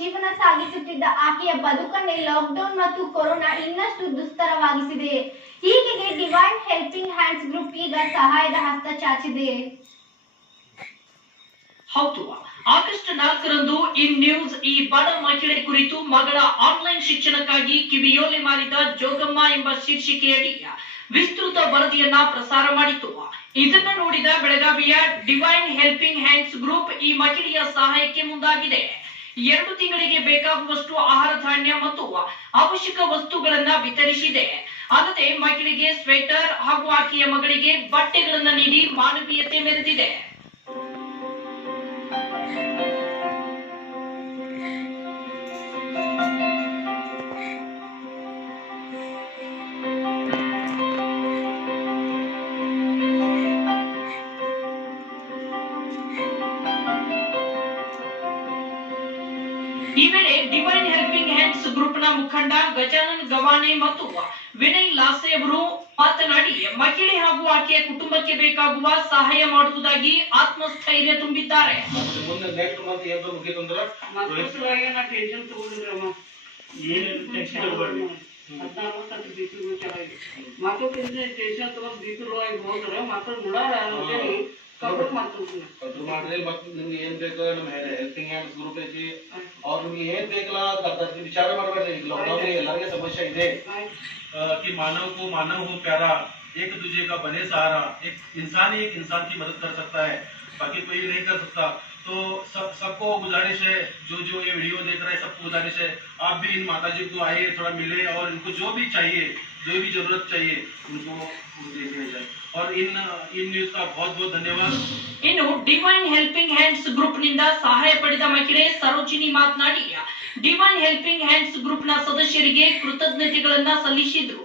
ಜೀವನ ಸಾಗಿಸುತ್ತಿದ್ದ ಆಕೆಯ ಬದುಕನ್ನೇ ಲಾಕ್ಡೌನ್ ಮತ್ತು ಕೊರೋನಾ ಇನ್ನಷ್ಟು ದುಸ್ತರವಾಗಿಸಿದೆ. ಈಕೆಗೆ ಡಿವೈನ್ ಹೆಲ್ಪಿಂಗ್ ಹ್ಯಾಂಡ್ಸ್ ಗ್ರೂಪ್ ಈಗ ಸಹಾಯದ ಹಸ್ತ ಚಾಚಿದೆ. ಹೌದು, ಆಗಸ್ಟ್ 4ರಂದು ಇನ್ ನ್ಯೂಸ್ ಈ ಬಡ ಮಹಿಳೆ ಕುರಿತು ಮಗಳ ಆನ್ಲೈನ್ ಶಿಕ್ಷಣಕ್ಕಾಗಿ ಕಿವಿಯೋಲೆ ಮಾರಿದ ಜೋಗಮ್ಮ ಎಂಬ ಶೀರ್ಷಿಕೆಯಡಿ ವಿಸ್ತೃತ ವರದಿಯನ್ನ ಪ್ರಸಾರ ಮಾಡಿತು. ಇದನ್ನ ನೋಡಿದ ಬೆಳಗಾವಿಯ ಡಿವೈನ್ ಹೆಲ್ಪಿಂಗ್ ಹ್ಯಾಂಡ್ಸ್ ಗ್ರೂಪ್ ಈ ಮಹಿಳೆಯ ಸಹಾಯಕ್ಕೆ ಮುಂದಾಗಿದೆ. 2 ತಿಂಗಳಿಗೆ ಬೇಕಾಗುವಷ್ಟು ಆಹಾರ ಧಾನ್ಯ ಮತ್ತು ಅವಶ್ಯಕ ವಸ್ತುಗಳನ್ನ ವಿತರಿಸಿದೆ. ಅಲ್ಲದೆ ಮಹಿಳೆಗೆ ಸ್ವೆಟರ್ ಹಾಗೂ ಆಕೆಯ ಮಗಳಿಗೆ ಬಟ್ಟೆಗಳನ್ನ ನೀಡಿ ಮಾನವೀಯತೆ ಮೆರೆದಿದೆ. ಈ ವೇಳೆ ಡಿವೈನ್ ಹೆಲ್ಪಿಂಗ್ ಹ್ಯಾಂಡ್ಸ್ ಗ್ರೂಪ್ ನ ಮುಖಂಡ ಗಜಾನನ್ ಗವಾನೆ ಮತ್ತು ವಿನಯ್ ಲಾಸೆ ಅವರು ಮಾತನಾಡಿ ಮಹಿಳೆ ಹಾಗೂ ಆಕೆಯ ಕುಟುಂಬಕ್ಕೆ ಬೇಕಾಗುವ ಸಹಾಯ ಮಾಡುವುದಾಗಿ ಆತ್ಮಸ್ಥೈರ್ಯ ತುಂಬಿದ್ದಾರೆ. ಸಪೋರ್ಟ್ ಮಾಡ್ರಿ ಮತ್ತೆ ನಿಮ್ಗೆ ಏನ್ ಬೇಕು ನಮ್ಮ ಹೆಲ್ಪಿಂಗ್ ಹ್ಯಾಂಡ್ಸ್ ಗ್ರೂಪ್ ಐತಿ. ಅವ್ರು ನಿಮ್ಗೆ ಏನ್ ಬೇಕಲ್ಲ ಅದ್ರ ವಿಚಾರ ಮಾಡಬೇಡ್ರಿ. लॉकडाउन में ಎಲ್ಲರಿಗೆ ಸಮಸ್ಯೆ ಇದೆ कि मानव को मानव हो प्यारा, एक दूसरे का बने सहारा. एक इंसान ही एक इंसान की मदद कर सकता है, बाकी कोई नहीं कर सकता. तो सबको गुजारिश है, जो ये वीडियो देख रहे हैं सबको गुजारिश है आप भी इन माता जी को आइए, थोड़ा मिले और इनको जो भी चाहिए, जो भी जरूरत चाहिए उनको दे दिया जाए. और इन न्यूज का बहुत बहुत धन्यवाद. ಇನ್ನು ಡಿವೈನ್ ಹೆಲ್ಪಿಂಗ್ ಹ್ಯಾಂಡ್ಸ್ ಗ್ರೂಪ್ ನಿಂದ ಸಹಾಯ ಪಡೆದ ಮಹಿಳೆ ಸರೋಜಿನಿ ಮಾತನಾಡಿ ಡಿವೈನ್ ಹೆಲ್ಪಿಂಗ್ ಹ್ಯಾಂಡ್ಸ್ ಗ್ರೂಪ್ ನ ಸದಸ್ಯರಿಗೆ ಕೃತಜ್ಞತೆಗಳನ್ನ ಸಲ್ಲಿಸಿದ್ರು.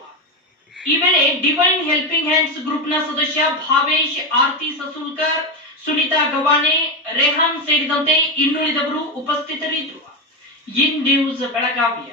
ಈ ವೇಳೆ ಡಿವೈನ್ ಹೆಲ್ಪಿಂಗ್ ಹ್ಯಾಂಡ್ಸ್ ಗ್ರೂಪ್ ನ ಸದಸ್ಯ ಭಾವೇಶ್, ಆರ್ತಿ ಸಸುಲ್ಕರ್, ಸುನಿತಾ ಗವಾನೆ, ರೆಹಾನ್ ಸೇರಿದಂತೆ ಇನ್ನುಳಿದವರು ಉಪಸ್ಥಿತರಿದ್ದರು. In news Belagavi.